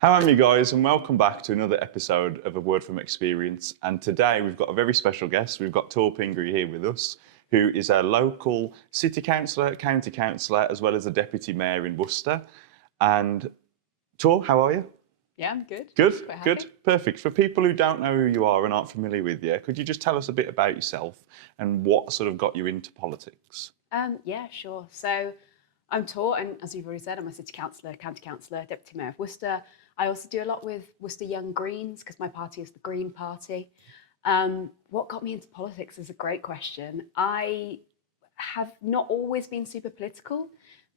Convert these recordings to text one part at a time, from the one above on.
How are you guys, and welcome back to another episode of A Word from Experience. And today we've got a very special guest. We've got Pingree here with us, who is a local city councillor, county councillor, as well as a deputy mayor in Worcester. And Tor, how are you? Yeah, I'm good. Good, good, perfect. For people who don't know who you are and aren't familiar with you, could you just tell us a bit about yourself and what sort of got you into politics? Yeah, sure. So I'm Tor, and as you've already said, I'm a city councillor, county councillor, deputy mayor of Worcester. I also do a lot with Worcester Young Greens because my party is the Green Party. What got me into politics is a great question. I have not always been super political,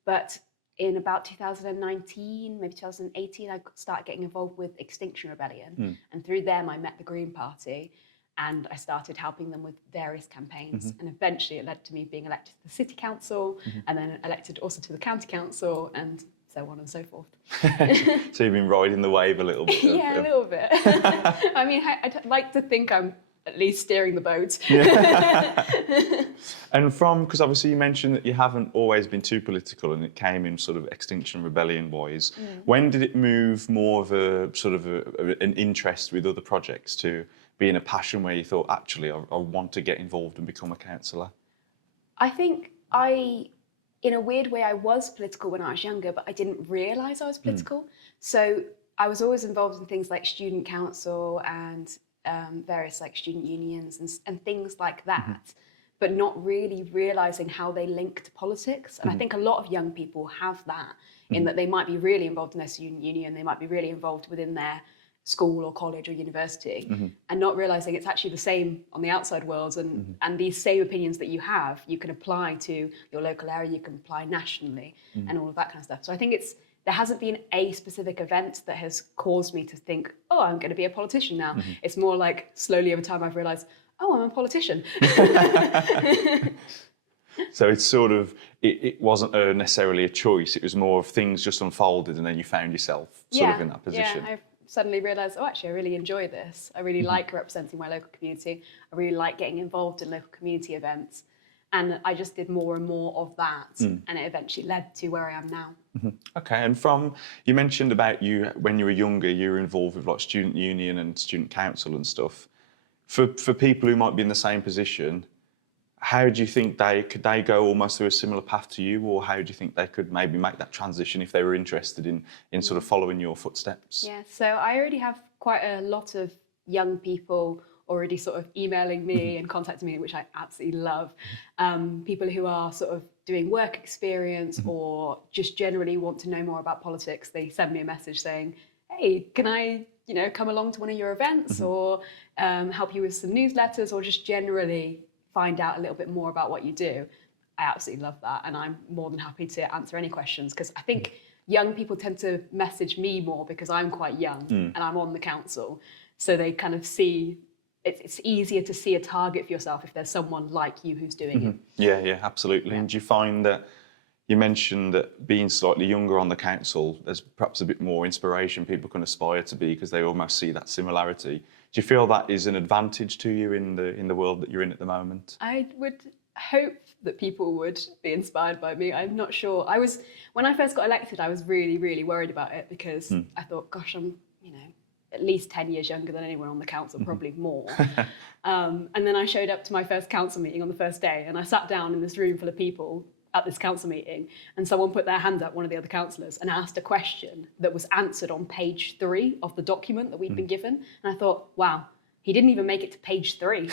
but in about 2019, maybe 2018, I started getting involved with Extinction Rebellion. And through them, I met the Green Party and I started helping them with various campaigns. And eventually it led to me being elected to the city council and then elected also to the county council and so on and so forth. So you've been riding the wave a little bit. Yeah, a little bit. I mean, I'd like to think I'm at least steering the boat. And because obviously you mentioned that you haven't always been too political and it came in sort of Extinction Rebellion wise. When did it move more of a sort of an interest with other projects to being a passion where you thought, actually, I want to get involved and become a councillor? I think in a weird way, I was political when I was younger, but I didn't realise I was political. So I was always involved in things like student council and various like student unions and things like that, but not really realising how they link to politics. And I think a lot of young people have that, in that they might be really involved in their student union, they might be really involved within their school or college or university, and not realising it's actually the same on the outside world, and these same opinions that you have, you can apply to your local area, you can apply nationally, and all of that kind of stuff. So I think there hasn't been a specific event that has caused me to think, oh, I'm going to be a politician now. It's more like slowly over time I've realised, oh, I'm a politician. So it's sort of, it wasn't necessarily a choice, it was more of things just unfolded and then you found yourself sort of in that position. Yeah, I suddenly realised, oh, actually, I really enjoy this. I really like representing my local community. I really like getting involved in local community events. And I just did more and more of that. And it eventually led to where I am now. Okay, and you mentioned about when you were younger, you were involved with like student union and student council and stuff. For people who might be in the same position, how do you think could they go almost through a similar path to you, or how do you think they could maybe make that transition if they were interested in sort of following your footsteps? Yeah, so I already have quite a lot of young people already sort of emailing me and contacting me, which I absolutely love. People who are sort of doing work experience or just generally want to know more about politics, they send me a message saying, hey, can I come along to one of your events or help you with some newsletters or just generally find out a little bit more about what you do. I absolutely love that, and I'm more than happy to answer any questions, because I think young people tend to message me more because I'm quite young and I'm on the council, so they kind of see it's easier to see a target for yourself if there's someone like you who's doing it. Yeah, absolutely. And do you find that you mentioned that being slightly younger on the council, there's perhaps a bit more inspiration people can aspire to be because they almost see that similarity? Do you feel that is an advantage to you in the world that you're in at the moment? I would hope that people would be inspired by me. I'm not sure. When I first got elected, I was really, really worried about it because I thought, gosh, I'm at least 10 years younger than anyone on the council, probably more. And then I showed up to my first council meeting on the first day, and I sat down in this room full of people at this council meeting, and someone put their hand up, one of the other councillors, and asked a question that was answered on page 3 of the document that we'd been given. And I thought, wow, he didn't even make it to page 3.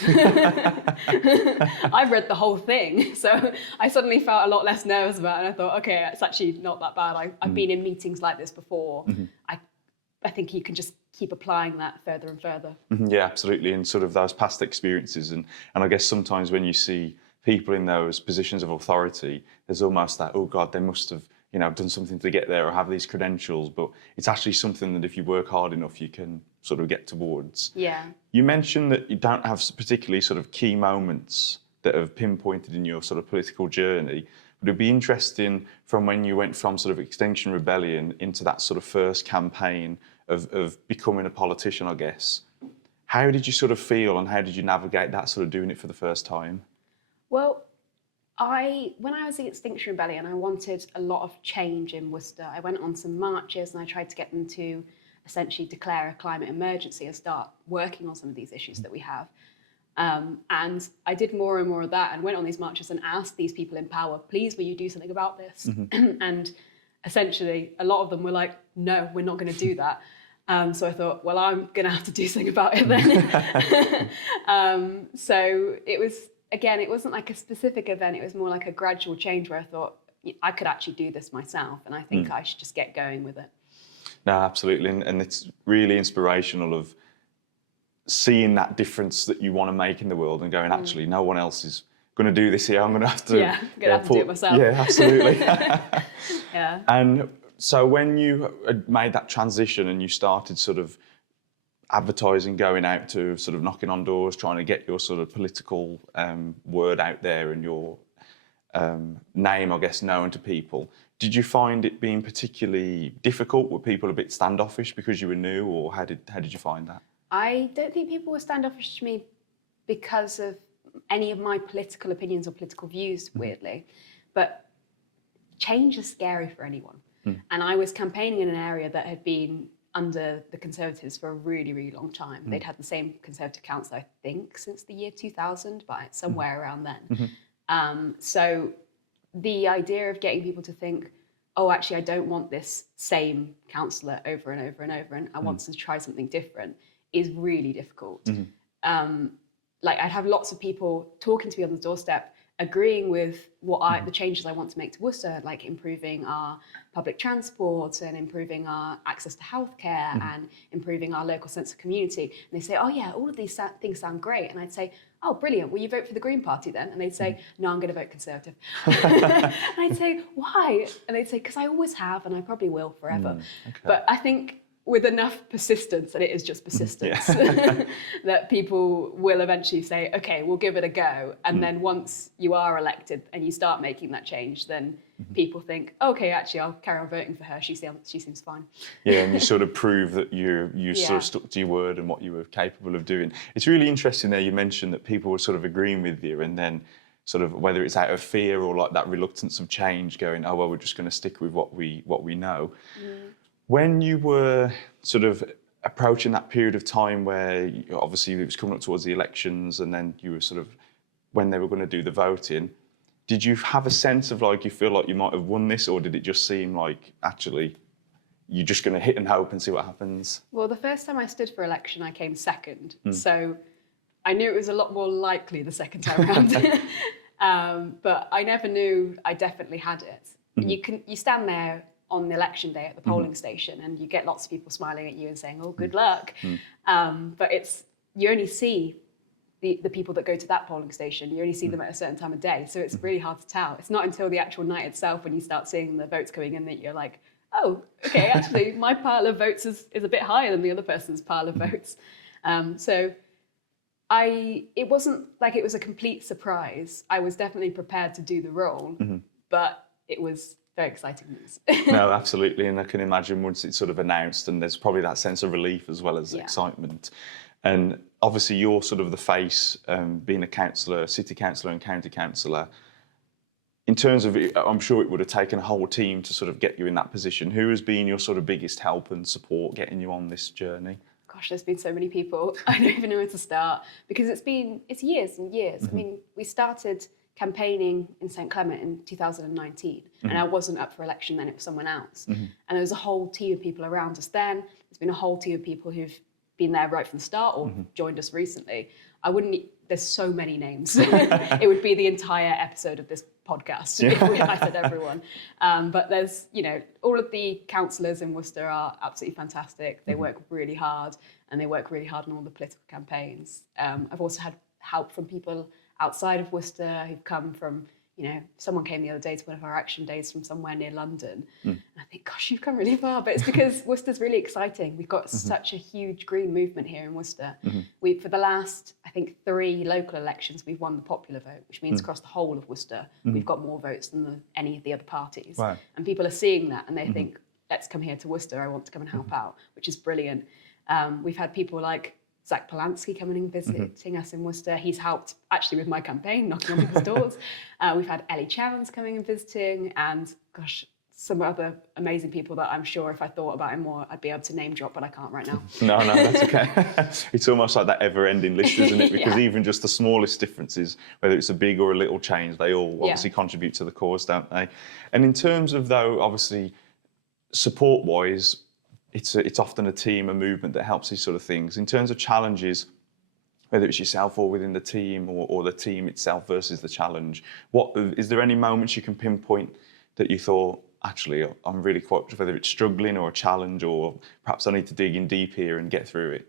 I've read the whole thing. So I suddenly felt a lot less nervous about it. And I thought, okay, it's actually not that bad. I've been in meetings like this before. I think you can just keep applying that further and further. Yeah, absolutely. And sort of those past experiences. And I guess sometimes when you see people in those positions of authority, there's almost that, oh God, they must have done something to get there or have these credentials, but it's actually something that if you work hard enough, you can sort of get towards. Yeah. You mentioned that you don't have particularly sort of key moments that have pinpointed in your sort of political journey. But it'd be interesting from when you went from sort of Extinction Rebellion into that sort of first campaign of becoming a politician, I guess. How did you sort of feel and how did you navigate that sort of doing it for the first time? Well, when I was in Extinction Rebellion, I wanted a lot of change in Worcester. I went on some marches and I tried to get them to essentially declare a climate emergency and start working on some of these issues that we have. And I did more and more of that and went on these marches and asked these people in power, please, will you do something about this? And essentially, a lot of them were like, no, we're not going to do that. So I thought, well, I'm going to have to do something about it then. So it was, again, it wasn't like a specific event. It was more like a gradual change where I thought, I could actually do this myself. And I think I should just get going with it. No, absolutely. And it's really inspirational of seeing that difference that you want to make in the world and going, actually, no one else is going to do this here. I'm going to have to, to do it myself. Yeah, absolutely. Yeah. And so when you had made that transition and you started sort of advertising, going out to sort of knocking on doors, trying to get your sort of political word out there and your name, I guess, known to people, did you find it being particularly difficult? Were people a bit standoffish because you were new, or how did you find that? I don't think people were standoffish to me because of any of my political opinions or political views, weirdly. But change is scary for anyone. And I was campaigning in an area that had been under the Conservatives for a really, really long time. They'd had the same Conservative council, I think, since the year 2000, but somewhere around then. So the idea of getting people to think, oh, actually, I don't want this same councillor over and over and over, and I want to try something different, is really difficult. Like, I'd have lots of people talking to me on the doorstep, agreeing with the changes I want to make to Worcester, like improving our public transport and improving our access to healthcare and improving our local sense of community. And they say, oh yeah, all of these things sound great. And I'd say, oh, brilliant, will you vote for the Green Party then? And they'd say, no, I'm going to vote Conservative. And I'd say, why? And they'd say, because I always have and I probably will forever. But I think with enough persistence, and it is just persistence, that people will eventually say, okay, we'll give it a go. And then once you are elected and you start making that change, then people think, okay, actually, I'll carry on voting for her. She seems fine. Yeah, and you sort of prove that you sort of stuck to your word and what you were capable of doing. It's really interesting there you mentioned that people were sort of agreeing with you, and then sort of whether it's out of fear or like that reluctance of change, going, oh, well, we're just going to stick with what we know. When you were sort of approaching that period of time where obviously it was coming up towards the elections, and then you were sort of, when they were going to do the voting, did you have a sense of like, you feel like you might have won this, or did it just seem like actually you're just going to hit and hope and see what happens? Well, the first time I stood for election, I came second. So I knew it was a lot more likely the second time around. But I never knew I definitely had it. You stand there on the election day at the polling station and you get lots of people smiling at you and saying, oh, good luck. But you only see the people that go to that polling station, you only see them at a certain time of day. So it's really hard to tell. It's not until the actual night itself when you start seeing the votes coming in that you're like, oh, okay, actually my pile of votes is a bit higher than the other person's pile of votes. So it wasn't like it was a complete surprise. I was definitely prepared to do the role, but it was very exciting news. No, absolutely. And I can imagine once it's sort of announced, and there's probably that sense of relief as well as excitement. And obviously you're sort of the face, being a councillor, city councillor and county councillor. In terms of, I'm sure it would have taken a whole team to sort of get you in that position. Who has been your sort of biggest help and support getting you on this journey? Gosh, there's been so many people. I don't even know where to start, because it's years and years. I mean, we started campaigning in St Clement in 2019, and I wasn't up for election then, it was someone else. And there was a whole team of people around us then. There's been a whole team of people who've been there right from the start or joined us recently. There's so many names. It would be the entire episode of this podcast if I said everyone. But there's, all of the councillors in Worcester are absolutely fantastic. They work really hard, and they work really hard on all the political campaigns. I've also had help from people outside of Worcester who've come from, someone came the other day to one of our action days from somewhere near London. And I think, gosh, you've come really far. But it's because Worcester's really exciting. We've got such a huge green movement here in Worcester. For the last, I think, 3 local elections, we've won the popular vote, which means across the whole of Worcester, we've got more votes than any of the other parties. Wow. And people are seeing that and they think, let's come here to Worcester. I want to come and help out, which is brilliant. We've had people like Zach Polanski coming and visiting us in Worcester. He's helped actually with my campaign, knocking on people's doors. We've had Ellie Chowns coming and visiting, and gosh, some other amazing people that I'm sure if I thought about it more, I'd be able to name drop, but I can't right now. No, that's okay. It's almost like that ever-ending list, isn't it? Because Yeah. even just the smallest differences, whether it's a big or a little change, they all obviously contribute to the cause, don't they? And in terms of, though, obviously, support-wise, it's often a team, a movement that helps these sort of things. In terms of challenges, whether it's yourself or within the team or the team itself versus the challenge, is there any moments you can pinpoint that you thought, actually, I'm really quite, whether it's struggling or a challenge, or perhaps I need to dig in deep here and get through it?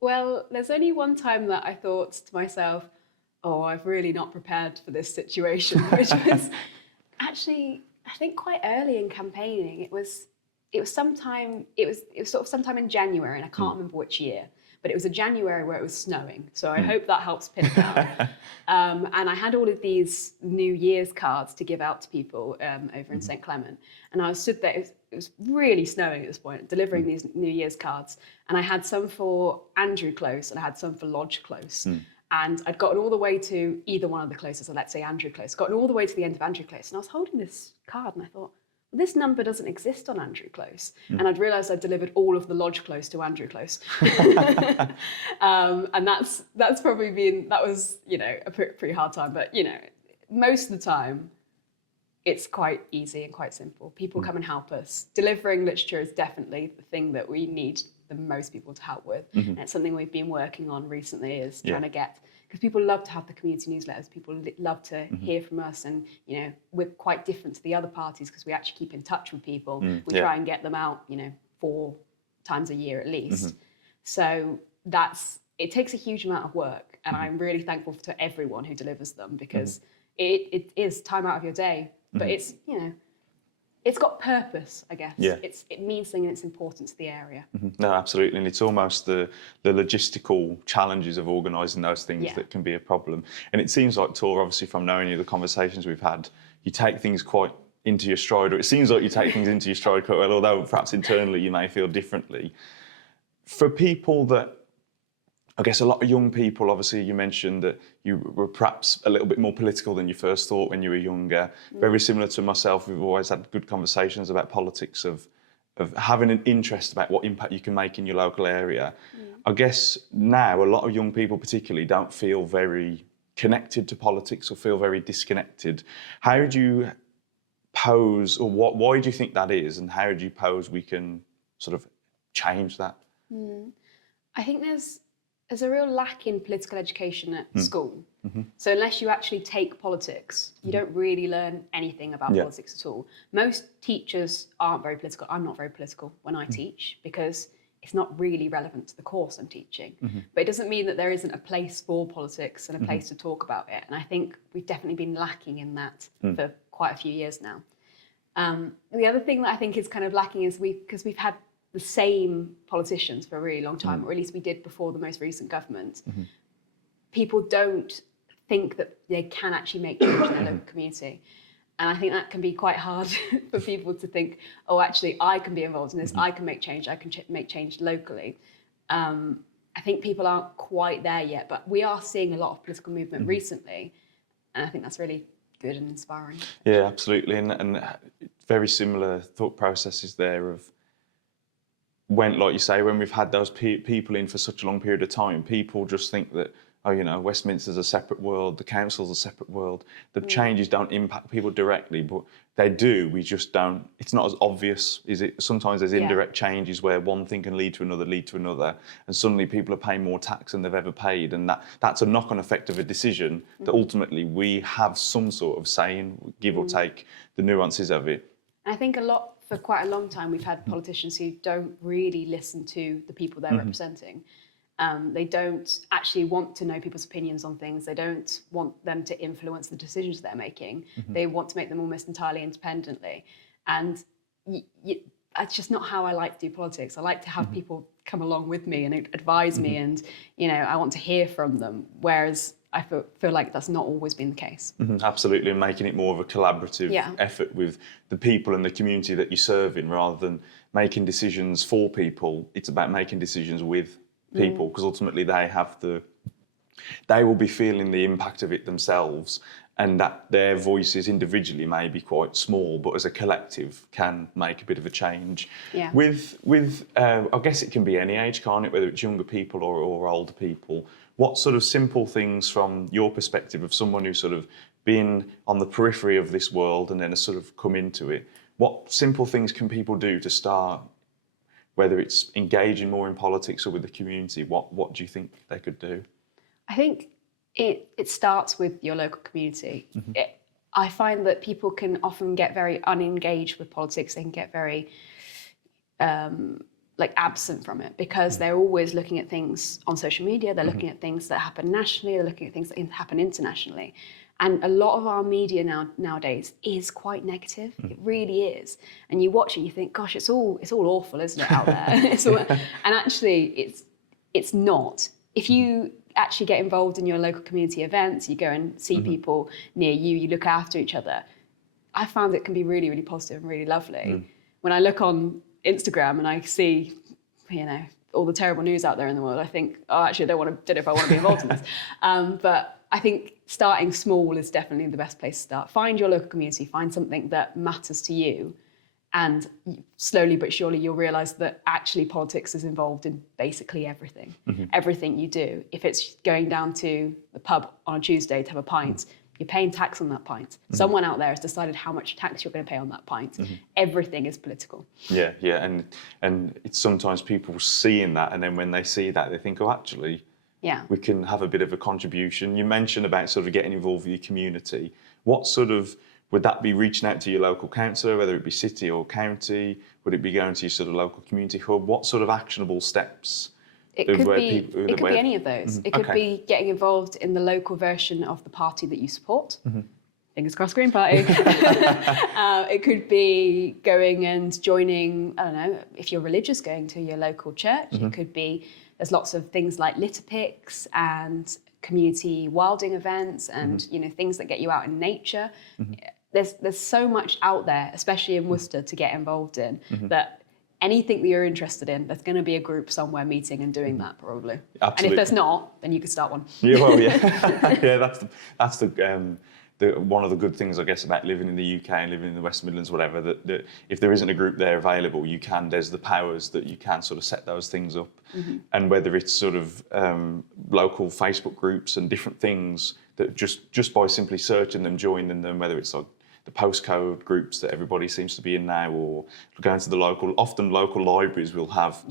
Well, there's only one time that I thought to myself, oh, I've really not prepared for this situation, which was actually, I think, quite early in campaigning. It was sometime in January, and I can't remember which year, but it was a January where it was snowing. So I hope that helps pin it down. And I had all of these New Year's cards to give out to people over in St. Clement. And I stood there, it was really snowing at this point, delivering these New Year's cards. And I had some for Andrew Close and I had some for Lodge Close. And I'd gotten all the way to either one of the closes, or let's say Andrew Close, gotten all the way to the end of Andrew Close. And I was holding this card and I thought, this number doesn't exist on Andrew Close. And I'd realised I'd delivered all of the Lodge Close to Andrew Close. And that's probably been, that was, a pretty hard time. But, most of the time, it's quite easy and quite simple. People come and help us. Delivering literature is definitely the thing that we need the most people to help with. And it's something we've been working on recently, is trying to get, because people love to have the community newsletters, people love to hear from us, and we're quite different to the other parties because we actually keep in touch with people. We try and get them out 4 times a year at least. So it takes a huge amount of work, and I'm really thankful to everyone who delivers them, because it is time out of your day, but it's got purpose, I guess. Yeah. It means something, and it's important to the area. No, absolutely. And it's almost the logistical challenges of organising those things that can be a problem. And it seems like, Tor, obviously from knowing you, the conversations we've had, you take things quite into your stride, or it seems like you take things into your stride quite well, although perhaps internally you may feel differently. For people that, I guess a lot of young people, obviously you mentioned that you were perhaps a little bit more political than you first thought when you were younger. Very similar to myself, we've always had good conversations about politics, of having an interest about what impact you can make in your local area. I guess now a lot of young people particularly don't feel very connected to politics, or feel very disconnected. How do you pose, or why do you think that is, and how do you pose we can sort of change that? I think there's a real lack in political education at school. So unless you actually take politics, you don't really learn anything about politics at all. Most teachers aren't very political. I'm not very political when I teach, because it's not really relevant to the course I'm teaching. But it doesn't mean that there isn't a place for politics and a place to talk about it. And I think we've definitely been lacking in that for quite a few years now. The other thing that I think is kind of lacking is because we've had the same politicians for a really long time, or at least we did before the most recent government. People don't think that they can actually make change in their local community. And I think that can be quite hard for people to think, oh, actually, I can be involved in this, I can make change, I can make change locally. I think people aren't quite there yet, but we are seeing a lot of political movement recently. And I think that's really good and inspiring. Yeah, absolutely. And very similar thought processes there of, when, like you say, when we've had those people in for such a long period of time, people just think that, Westminster's a separate world, the council's a separate world. The changes don't impact people directly, but they do. We just don't. It's not as obvious, is it? Sometimes there's indirect changes where one thing can lead to another, and suddenly people are paying more tax than they've ever paid, and that's a knock-on effect of a decision that ultimately we have some sort of say in, give or take the nuances of it. I think for quite a long time, we've had politicians who don't really listen to the people they're representing. They don't actually want to know people's opinions on things. They don't want them to influence the decisions they're making. They want to make them almost entirely independently. And it's just not how I like to do politics. I like to have people come along with me and advise me, and I want to hear from them. Whereas I feel like that's not always been the case. Absolutely, and making it more of a collaborative effort with the people and the community that you serve in, rather than making decisions for people. It's about making decisions with people, because ultimately they will be feeling the impact of it themselves, and that their voices individually may be quite small, but as a collective can make a bit of a change. Yeah. With I guess it can be any age, can't it? Whether it's younger people or older people. What sort of simple things from your perspective of someone who's sort of been on the periphery of this world and then has sort of come into it, what simple things can people do to start, whether it's engaging more in politics or with the community? What do you think they could do? I think it starts with your local community. I find that people can often get very unengaged with politics. They can get very absent from it because they're always looking at things on social media. They're looking at things that happen nationally. They're looking at things that happen internationally. And a lot of our media nowadays is quite negative. It really is. And you watch it, you think, gosh, it's all awful, isn't it, out there? And actually, it's not. If you actually get involved in your local community events, you go and see people near you, you look after each other, I found it can be really, really positive and really lovely. When I look on Instagram and I see, all the terrible news out there in the world, I think, oh, actually, I don't know if I want to be involved in this. But I think starting small is definitely the best place to start. Find your local community, find something that matters to you, and slowly but surely you'll realise that actually politics is involved in basically everything. Everything you do. If it's going down to the pub on a Tuesday to have a pint, you're paying tax on that pint. Someone out there has decided how much tax you're going to pay on that pint. Everything is political. Yeah, and it's sometimes people seeing that, and then when they see that, they think, oh, actually, we can have a bit of a contribution. You mentioned about sort of getting involved with your community. What sort of, would that be reaching out to your local councillor, whether it be city or county? Would it be going to your sort of local community hub? What sort of actionable steps? It could be any of those. It could be getting involved in the local version of the party that you support. Fingers crossed, Green Party. It could be going and joining, I don't know, if you're religious, going to your local church. It could be, there's lots of things like litter picks and community wilding events and things that get you out in nature. There's so much out there, especially in Worcester, to get involved in that anything that you're interested in, there's going to be a group somewhere meeting and doing that probably. Absolutely. And if there's not, then you could start one. That's the one of the good things, I guess, about living in the UK and living in the West Midlands, whatever, that if there isn't a group there available, there's the powers that you can sort of set those things up. And whether it's sort of local Facebook groups and different things that just by simply searching them, joining them, whether it's like the postcode groups that everybody seems to be in now, or going to the local libraries will have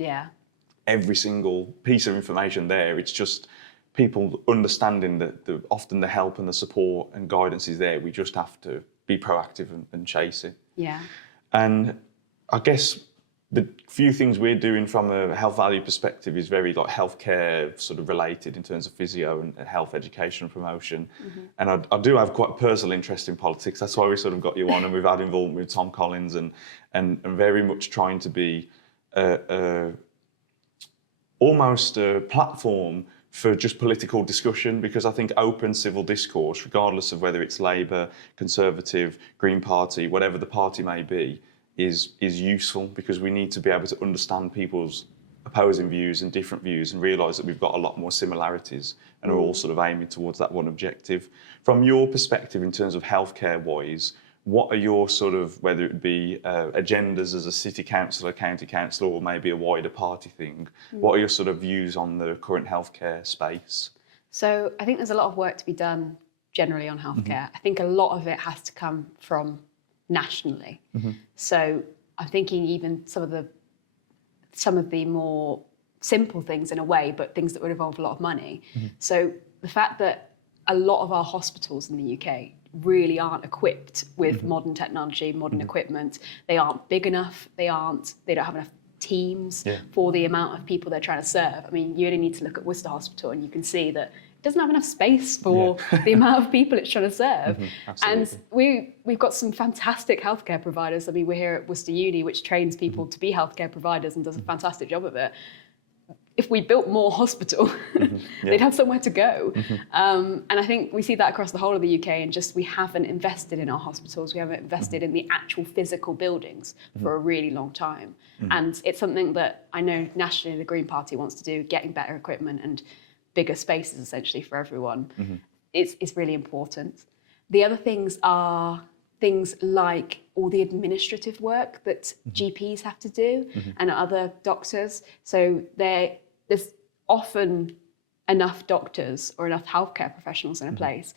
every single piece of information there. It's just people understanding that often the help and the support and guidance is there. We just have to be proactive and chase it. Yeah. And I guess the few things we're doing from a health value perspective is very like healthcare sort of related in terms of physio and health education and promotion. And I do have quite a personal interest in politics. That's why we sort of got you on, and we've had involvement with Tom Collins and very much trying to be almost a platform for just political discussion, because I think open civil discourse, regardless of whether it's Labour, Conservative, Green Party, whatever the party may be, is useful, because we need to be able to understand people's opposing views and different views and realise that we've got a lot more similarities and are all sort of aiming towards that one objective. From your perspective, in terms of healthcare-wise, what are your sort of, whether it be agendas as a city councillor, county councillor, or maybe a wider party thing, what are your sort of views on the current healthcare space? So I think there's a lot of work to be done generally on healthcare. I think a lot of it has to come from nationally. So I'm thinking even some of the more simple things in a way, but things that would involve a lot of money. So the fact that a lot of our hospitals in the UK really aren't equipped with modern technology, modern equipment. They aren't big enough. They don't have enough teams for the amount of people they're trying to serve. I mean, you only need to look at Worcester Hospital and you can see that it doesn't have enough space for the amount of people it's trying to serve. And we've got some fantastic healthcare providers. I mean, we're here at Worcester Uni, which trains people to be healthcare providers and does a fantastic job of it. If we built more hospital, they'd have somewhere to go. And I think we see that across the whole of the UK, and just we haven't invested in our hospitals. We haven't invested in the actual physical buildings for a really long time. And it's something that I know nationally the Green Party wants to do, getting better equipment and bigger spaces essentially for everyone. It's really important. The other things are things like all the administrative work that GPs have to do and other doctors. So there's often enough doctors or enough healthcare professionals in a place,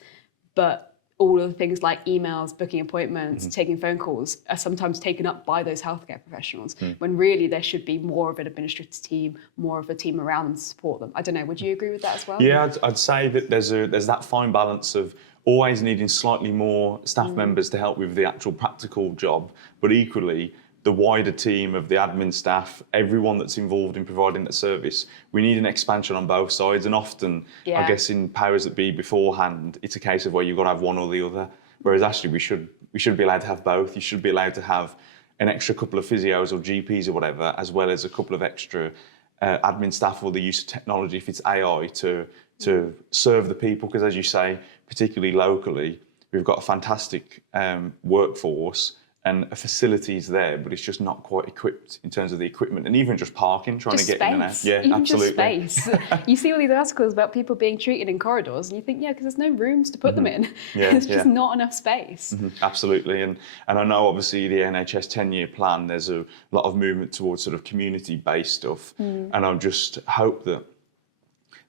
but all of the things like emails, booking appointments, taking phone calls are sometimes taken up by those healthcare professionals when really there should be more of an administrative team, more of a team around them to support them. I don't know, would you agree with that as well? Yeah, I'd say that there's that fine balance of always needing slightly more staff members to help with the actual practical job, but equally the wider team of the admin staff, everyone that's involved in providing that service, we need an expansion on both sides. And often, I guess in powers that be beforehand, it's a case of where you've got to have one or the other. Whereas actually we should be allowed to have both. You should be allowed to have an extra couple of physios or GPs or whatever, as well as a couple of extra admin staff or the use of technology, if it's AI, to serve the people. Because as you say, particularly locally, we've got a fantastic workforce and facilities there, but it's just not quite equipped in terms of the equipment and even just parking, trying to get in and out. Yeah, even absolutely. Just space. You see all these articles about people being treated in corridors and you think, yeah, because there's no rooms to put them in. There's just not enough space. Absolutely. And I know obviously the NHS 10-year plan, there's a lot of movement towards sort of community-based stuff. And I just hope that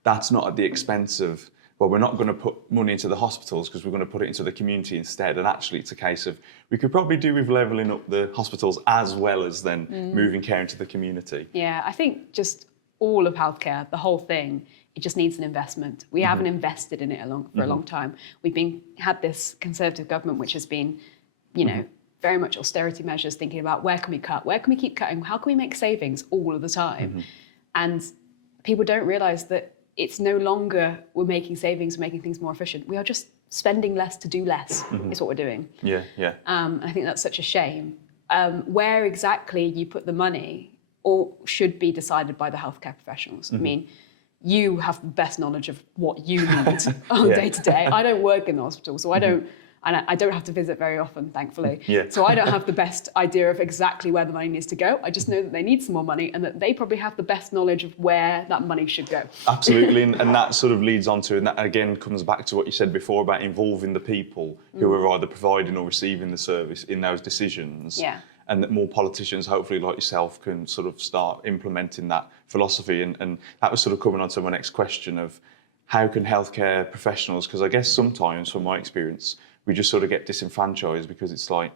that's not at the expense of, well, we're not going to put money into the hospitals because we're going to put it into the community instead. And actually, it's a case of we could probably do with levelling up the hospitals as well as then moving care into the community. Yeah, I think just all of healthcare, the whole thing, it just needs an investment. We haven't invested in it for a long time. We've had this Conservative government which has been, you know, very much austerity measures, thinking about where can we cut, where can we keep cutting, how can we make savings all of the time? And people don't realise that it's no longer we're making savings, we're making things more efficient. We are just spending less to do less, is what we're doing. Yeah. I think that's such a shame. Where exactly you put the money or should be decided by the healthcare professionals. I mean, you have the best knowledge of what you need on day to day. I don't work in the hospital, so I don't have to visit very often, thankfully. So I don't have the best idea of exactly where the money needs to go. I just know that they need some more money and that they probably have the best knowledge of where that money should go. Absolutely, and that sort of leads on to, and that again comes back to what you said before about involving the people who are either providing or receiving the service in those decisions. And that more politicians, hopefully like yourself, can sort of start implementing that philosophy. And that was sort of coming on to my next question of how can healthcare professionals, because I guess sometimes from my experience, we just sort of get disenfranchised because it's like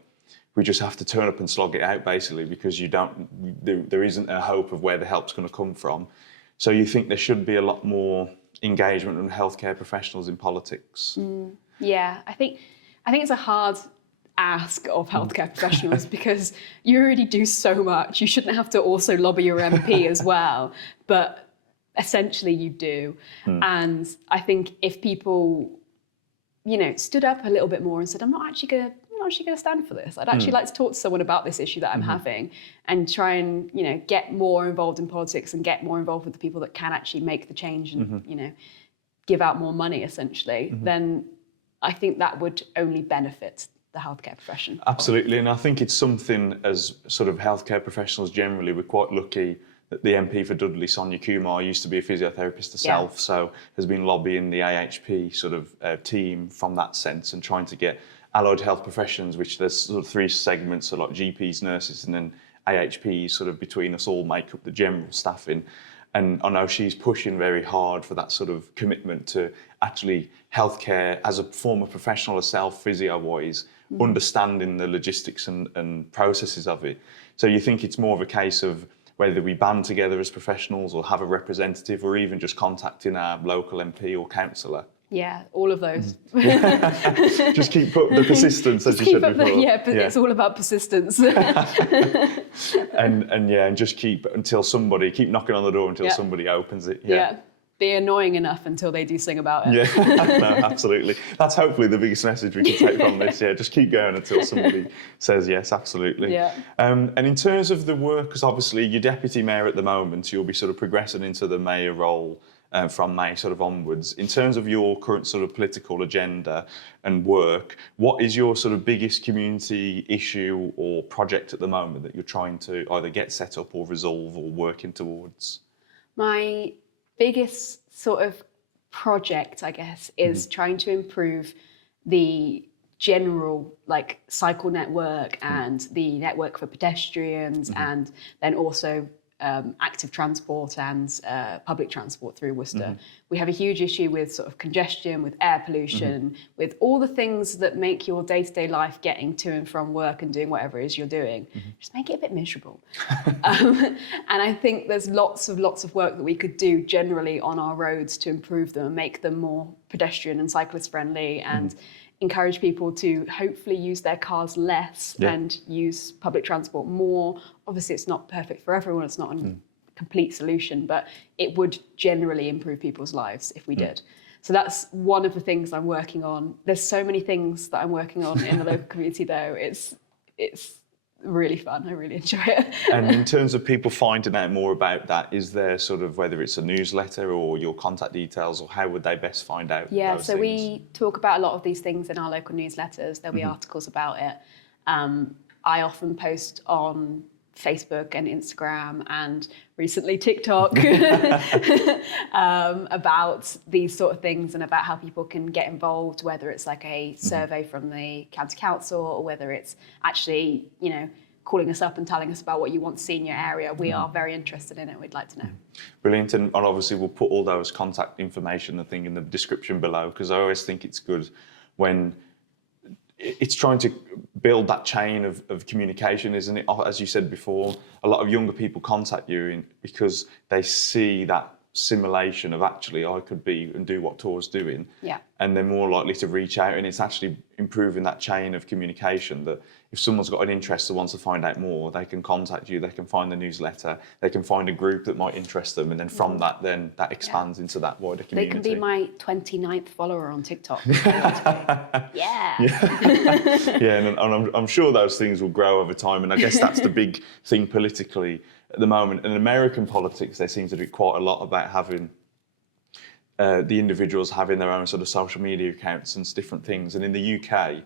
we just have to turn up and slog it out basically because there isn't a hope of where the help's going to come from. So you think there should be a lot more engagement from healthcare professionals in politics? Yeah, I think it's a hard ask of healthcare professionals because you already do so much. You shouldn't have to also lobby your MP as well, but essentially you do. And I think if people, you know, stood up a little bit more and said, I'm not actually going to stand for this. I'd actually like to talk to someone about this issue that I'm having and try and, you know, get more involved in politics and get more involved with the people that can actually make the change and, you know, give out more money essentially, then I think that would only benefit the healthcare profession. Absolutely, and I think it's something as sort of healthcare professionals generally, we're quite lucky that the MP for Dudley, Sonia Kumar, used to be a physiotherapist herself, so has been lobbying the AHP sort of team from that sense and trying to get allied health professions, which there's sort of three segments, so like GPs, nurses, and then AHPs sort of between us all make up the general staffing. And I know she's pushing very hard for that sort of commitment to actually healthcare as a former professional herself, physio-wise, understanding the logistics and processes of it. So you think it's more of a case of whether we band together as professionals or have a representative or even just contacting our local MP or councillor? Yeah, all of those. Just keep up the persistence, as you said before. It's all about persistence. and just keep knocking on the door until somebody opens it. Be annoying enough until they do sing about it. No, absolutely. That's hopefully the biggest message we can take from this. Yeah, just keep going until somebody says yes, absolutely. And in terms of the work, because obviously you're deputy mayor at the moment, you'll be sort of progressing into the mayor role from May sort of onwards. In terms of your current sort of political agenda and work, what is your sort of biggest community issue or project at the moment that you're trying to either get set up or resolve or working towards? My biggest sort of project, I guess, is trying to improve the general like cycle network and the network for pedestrians, and then also active transport and public transport through Worcester. We have a huge issue with sort of congestion, with air pollution, with all the things that make your day-to-day life getting to and from work and doing whatever it is you're doing, just make it a bit miserable. And I think there's lots of work that we could do generally on our roads to improve them and make them more pedestrian and cyclist friendly, and encourage people to hopefully use their cars less and use public transport more. Obviously, it's not perfect for everyone. It's not a complete solution, but it would generally improve people's lives if we did. So that's one of the things I'm working on. There's so many things that I'm working on in the local community, though. It's really fun. I really enjoy it. And in terms of people finding out more about that, is there sort of, whether it's a newsletter or your contact details, or how would they best find out those so things? we talk about a lot of these things in our local newsletters. There'll be articles about it. I often post on Facebook and Instagram and recently TikTok about these sort of things and about how people can get involved, whether it's like a survey from the county council or whether it's actually, calling us up and telling us about what you want to see in your area. We are very interested in it. We'd like to know. Brilliant. And obviously we'll put all those contact information and thing in the description below, because I always think it's good when it's trying to build that chain of communication, isn't it? As you said before, a lot of younger people contact you because they see that simulation of actually I could be and do what Tor's doing, and they're more likely to reach out, and it's actually improving that chain of communication, that if someone's got an interest that wants to find out more, they can contact you, they can find the newsletter, they can find a group that might interest them, and then from that, then that expands into that wider community. They can be my 29th follower on TikTok. Yeah, and I'm sure those things will grow over time, and I guess that's the big thing politically at the moment. In American politics, they seem to do quite a lot about having the individuals having their own sort of social media accounts and different things. And in the UK,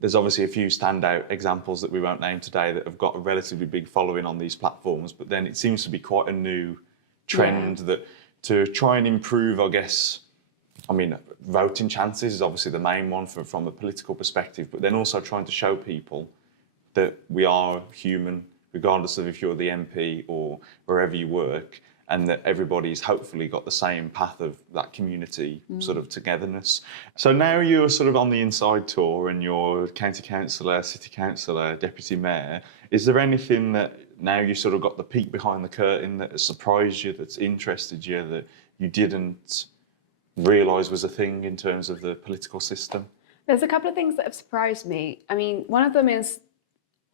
there's obviously a few standout examples that we won't name today that have got a relatively big following on these platforms. But then it seems to be quite a new trend that to try and improve, I guess, voting chances is obviously the main one from a political perspective, but then also trying to show people that we are human, regardless of if you're the MP or wherever you work, and that everybody's hopefully got the same path of that community sort of togetherness. So now you're sort of on the inside tour and you're county councillor, city councillor, deputy mayor. Is there anything that now you sort of got the peek behind the curtain that has surprised you, that's interested you, that you didn't realise was a thing in terms of the political system? There's a couple of things that have surprised me. One of them is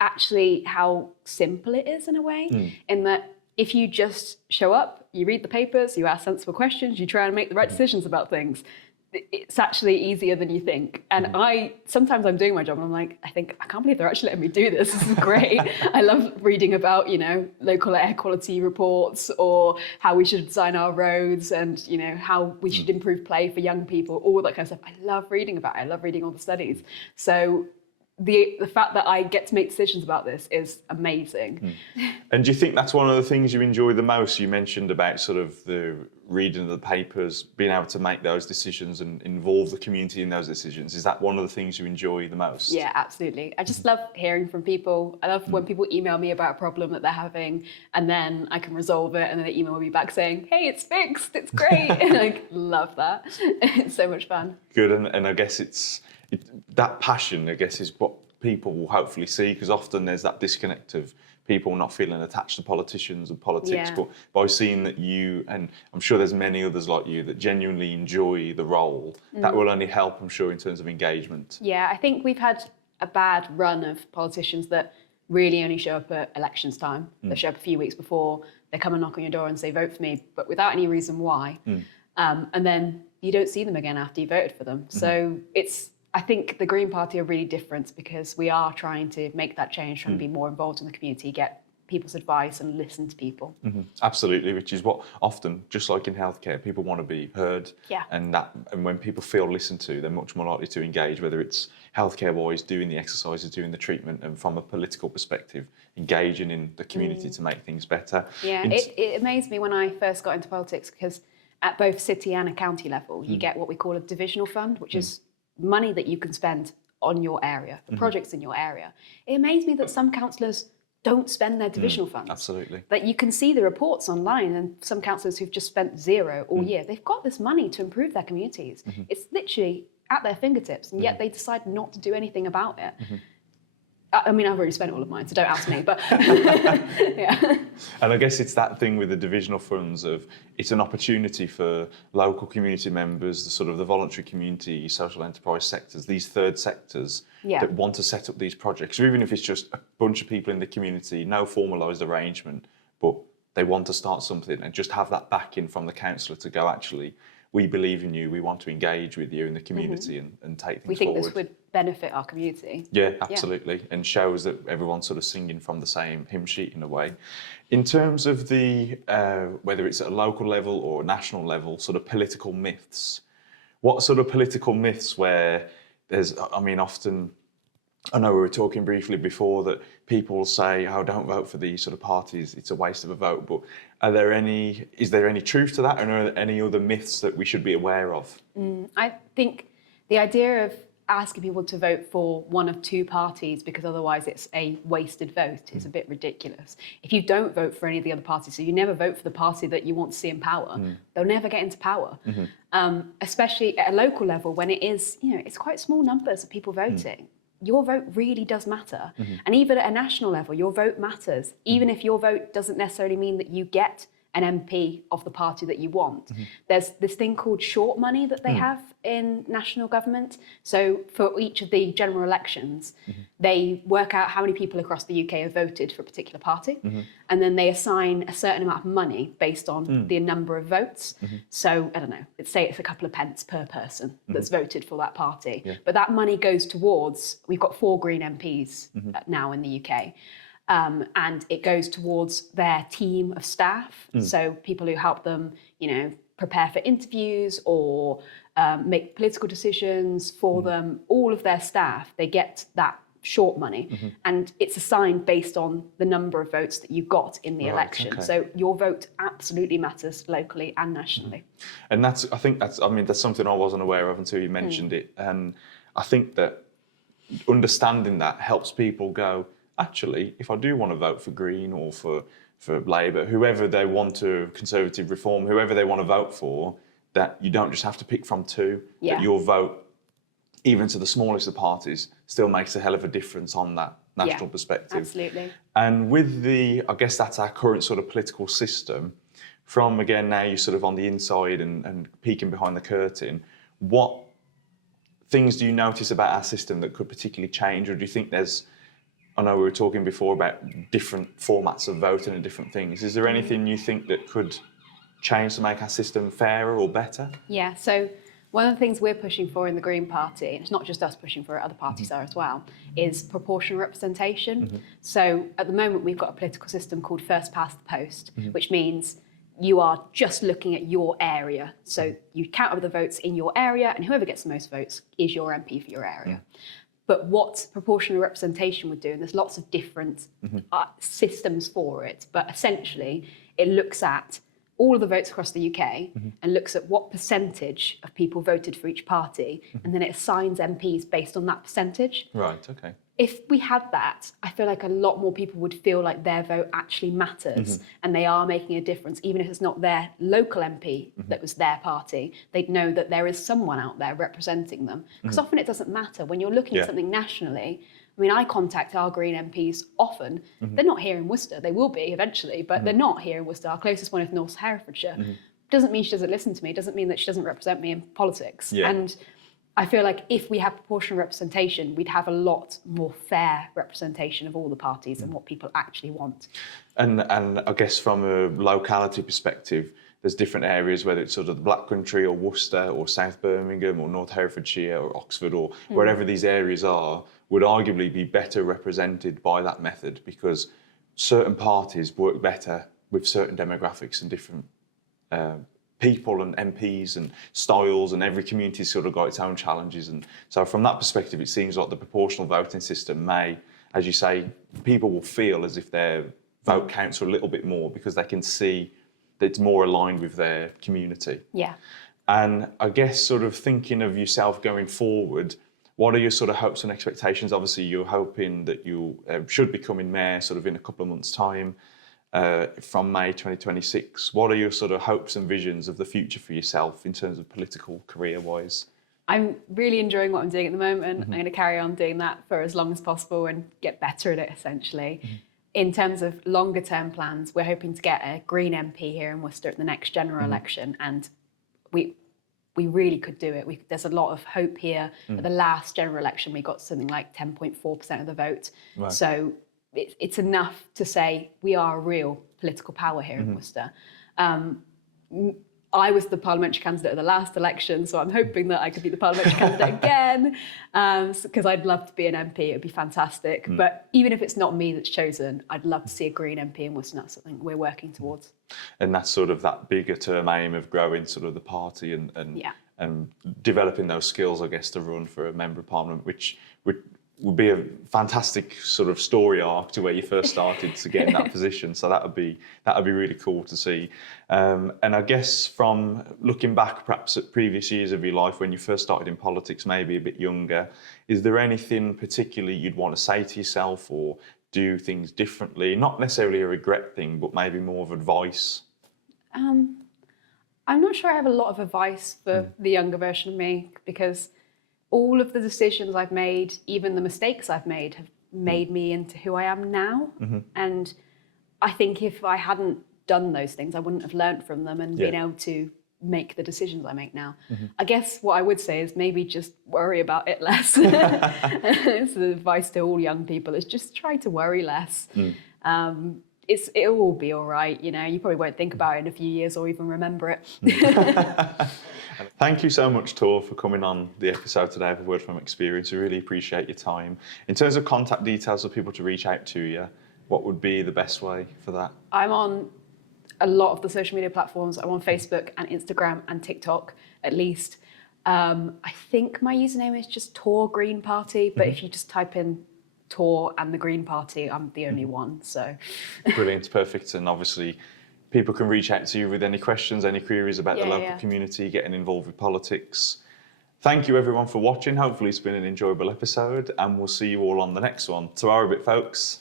actually how simple it is in a way, in that if you just show up, you read the papers, you ask sensible questions, you try and make the right decisions about things, it's actually easier than you think. And sometimes I'm doing my job and I'm like, I can't believe they're actually letting me do this. This is great. I love reading about, local air quality reports, or how we should design our roads, and, how we should improve play for young people, all that kind of stuff. I love reading about it. I love reading all the studies. So the fact that I get to make decisions about this is amazing. And do you think that's one of the things you enjoy the most? You mentioned about sort of the reading of the papers, being able to make those decisions and involve the community in those decisions. Is that one of the things you enjoy the most? Yeah, absolutely. I just love hearing from people. I love when people email me about a problem that they're having, and then I can resolve it, and then they email me back saying, hey, it's fixed, it's great. And I love that. It's so much fun. Good, and I guess that passion, I guess, is what people will hopefully see, because often there's that disconnect of people not feeling attached to politicians and politics, but by seeing that you, and I'm sure there's many others like you, that genuinely enjoy the role, that will only help, I'm sure, in terms of engagement. Yeah, I think we've had a bad run of politicians that really only show up at elections time. They show up a few weeks before, they come and knock on your door and say, vote for me, but without any reason why. And then you don't see them again after you voted for them. So I think the Green Party are really different, because we are trying to make that change, trying to be more involved in the community, get people's advice and listen to people. Absolutely, which is what often, just like in healthcare, people want to be heard. And when people feel listened to, they're much more likely to engage, whether it's healthcare-wise, doing the exercises, doing the treatment, and from a political perspective, engaging in the community to make things better. Yeah, it amazed me when I first got into politics, because at both city and a county level, you get what we call a divisional fund, which is money that you can spend on your area, for projects in your area. It amazed me that some councillors don't spend their divisional funds. Absolutely. That you can see the reports online, and some councillors who've just spent zero all year, they've got this money to improve their communities. It's literally at their fingertips, and yet they decide not to do anything about it. I mean, I've already spent all of mine, so don't ask me, but yeah. And I guess it's that thing with the divisional funds of, it's an opportunity for local community members, the sort of the voluntary community, social enterprise sectors, these third sectors that want to set up these projects, or even if it's just a bunch of people in the community, no formalised arrangement, but they want to start something and just have that backing from the councillor to go, actually, we believe in you, we want to engage with you in the community and take things forward. We think this would benefit our community. Yeah, absolutely. And shows that everyone's sort of singing from the same hymn sheet in a way. In terms of the, whether it's at a local level or national level, sort of political myths, what sort of political myths where there's, I mean, often, I know we were talking briefly before that people say, oh, don't vote for these sort of parties, it's a waste of a vote, but is there any truth to that, and are there any other myths that we should be aware of? I think the idea of asking people to vote for one of two parties because otherwise it's a wasted vote is a bit ridiculous. If you don't vote for any of the other parties, so you never vote for the party that you want to see in power, they'll never get into power. Especially at a local level when it is, it's quite small numbers of people voting. Your vote really does matter. And even at a national level, your vote matters. Even if your vote doesn't necessarily mean that you get an MP of the party that you want. There's this thing called short money that they have in national government. So for each of the general elections, they work out how many people across the UK have voted for a particular party. And then they assign a certain amount of money based on the number of votes. So, I don't know, let's say it's a couple of pence per person that's voted for that party. But that money goes towards, we've got 4 Green MPs now in the UK. And it goes towards their team of staff. So people who help them, prepare for interviews or make political decisions for them, all of their staff, they get that short money. And it's assigned based on the number of votes that you got in the election. So your vote absolutely matters locally and nationally. And that's something I wasn't aware of until you mentioned it. And I think that understanding that helps people go, actually, if I do want to vote for Green or for Labour, whoever they want to, Conservative Reform, whoever they want to vote for, that you don't just have to pick from two, that your vote, even to the smallest of parties, still makes a hell of a difference on that national perspective. Absolutely. And with I guess that's our current sort of political system, from, again, now you're sort of on the inside and peeking behind the curtain, what things do you notice about our system that could particularly change, or do you think there's, I know we were talking before about different formats of voting and different things. Is there anything you think that could change to make our system fairer or better? Yeah, so one of the things we're pushing for in the Green Party, and it's not just us pushing for it, other parties are as well, is proportional representation. So at the moment we've got a political system called first past the post, which means you are just looking at your area. So you count up the votes in your area, and whoever gets the most votes is your MP for your area. But what proportional representation would do, and there's lots of different systems for it, but essentially it looks at all of the votes across the UK and looks at what percentage of people voted for each party, and then it assigns MPs based on that percentage. Right, okay. If we had that, I feel like a lot more people would feel like their vote actually matters and they are making a difference, even if it's not their local MP that was their party. They'd know that there is someone out there representing them. Because often it doesn't matter. When you're looking at something nationally, I mean, I contact our Green MPs often. They're not here in Worcester. They will be eventually, but they're not here in Worcester. Our closest one is North Herefordshire. Doesn't mean she doesn't listen to me. Doesn't mean that she doesn't represent me in politics. And I feel like if we have proportional representation, we'd have a lot more fair representation of all the parties and what people actually want. And I guess from a locality perspective, there's different areas, whether it's sort of the Black Country or Worcester or South Birmingham or North Herefordshire or Oxford or wherever these areas are, would arguably be better represented by that method, because certain parties work better with certain demographics and different people and MPs and styles, and every community's sort of got its own challenges. And so from that perspective, it seems like the proportional voting system may, as you say, people will feel as if their vote counts a little bit more because they can see that it's more aligned with their community. Yeah. And I guess sort of thinking of yourself going forward, what are your sort of hopes and expectations? Obviously, you're hoping that you should be becoming mayor sort of in a couple of months' time from May 2026. What are your sort of hopes and visions of the future for yourself in terms of political career-wise? I'm really enjoying what I'm doing at the moment. I'm going to carry on doing that for as long as possible and get better at it, essentially. In terms of longer term plans, we're hoping to get a Green MP here in Worcester at the next general election, and we really could do it. There's a lot of hope here. At the last general election, we got something like 10.4% of the vote. Right. So it's enough to say we are a real political power here in Worcester. I was the parliamentary candidate at the last election, so I'm hoping that I could be the parliamentary candidate again, because I'd love to be an MP. It would be fantastic. But even if it's not me that's chosen, I'd love to see a Green MP in Worcester. That's something we're working towards. And that's sort of that bigger term aim of growing sort of the party and developing those skills, I guess, to run for a member of parliament, which would be a fantastic sort of story arc to where you first started to get in that position. So that would be really cool to see. And I guess from looking back perhaps at previous years of your life when you first started in politics, maybe a bit younger, is there anything particularly you'd want to say to yourself or do things differently? Not necessarily a regret thing, but maybe more of advice. I'm not sure I have a lot of advice for the younger version of me, because all of the decisions I've made, even the mistakes I've made, have made me into who I am now. And I think if I hadn't done those things, I wouldn't have learned from them and been able to make the decisions I make now. I guess what I would say is maybe just worry about it less. It's the advice to all young people, is just try to worry less. It'll all be all right, you know. You probably won't think about it in a few years or even remember it. Thank you so much, Tor, for coming on the episode today of A Word From Experience. We really appreciate your time. In terms of contact details for people to reach out to you, what would be the best way for that? I'm on a lot of the social media platforms. I'm on Facebook and Instagram and TikTok, at least. I think my username is just Tor Green Party, but if you just type in Tor and the Green Party, I'm the only one. So brilliant, perfect. And obviously people can reach out to you with any questions, any queries about the local community, getting involved with politics. Thank you everyone for watching. Hopefully it's been an enjoyable episode, and we'll see you all on the next one. Ta-ra a bit, folks.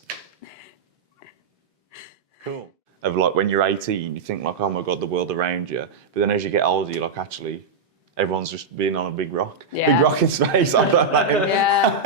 Cool. Of like when you're 18, you think like, oh my God, the world around you. But then as you get older, you're like, actually, everyone's just being on a big rock. Big rock in space, I don't know.